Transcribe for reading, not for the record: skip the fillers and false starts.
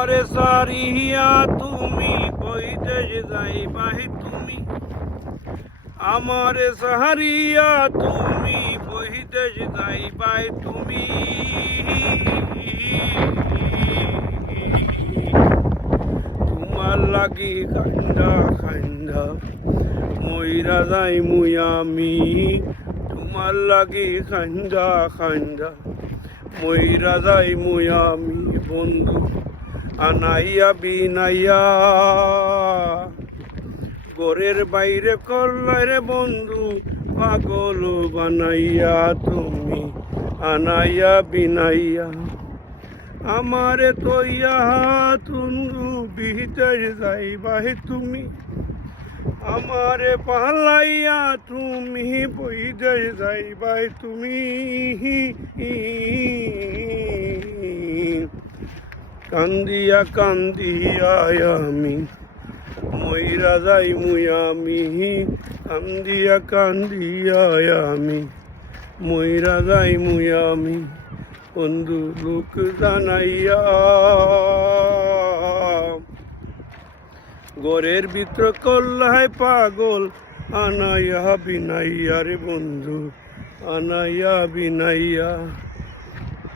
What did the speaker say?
আমারে সারিয়া তুমি বৈদেশ যাইবাহি তুমি, আমারে সারিয়া তুমি বৈদেশ যাইবাই তুমি। তোমার লাগি কান্দা কান্দা মইরা যাই মুই আমি, তোমার লাগি কান্দা কান্দা মইরা যাই মুই আমি। বন্ধু আনাইয়া বিনাইয়া ঘরের বাইরে করলাই রে বন্ধু, পাগল বানাইয়া তুমি আনাইয়া বিনাইয়া। আমারে তৈয়া তুন্দু বিদেশ যাইবাহি তুমি, আমারে পালাইয়া তুমি বৈদেশ যাইবাই তুমি। কান্দিয়া কান্দিয়া আমি মইরা যাই মুই আমি, কান্দিয়া কান্দিয়া আমি মইরা যাই মুই আমি। বন্ধু লোক জানাইয়া ঘরের ভিতর করলাই পাগল, আনাইয়া বিনাইয়া রে বন্ধু আনাইয়া বিনাইয়া।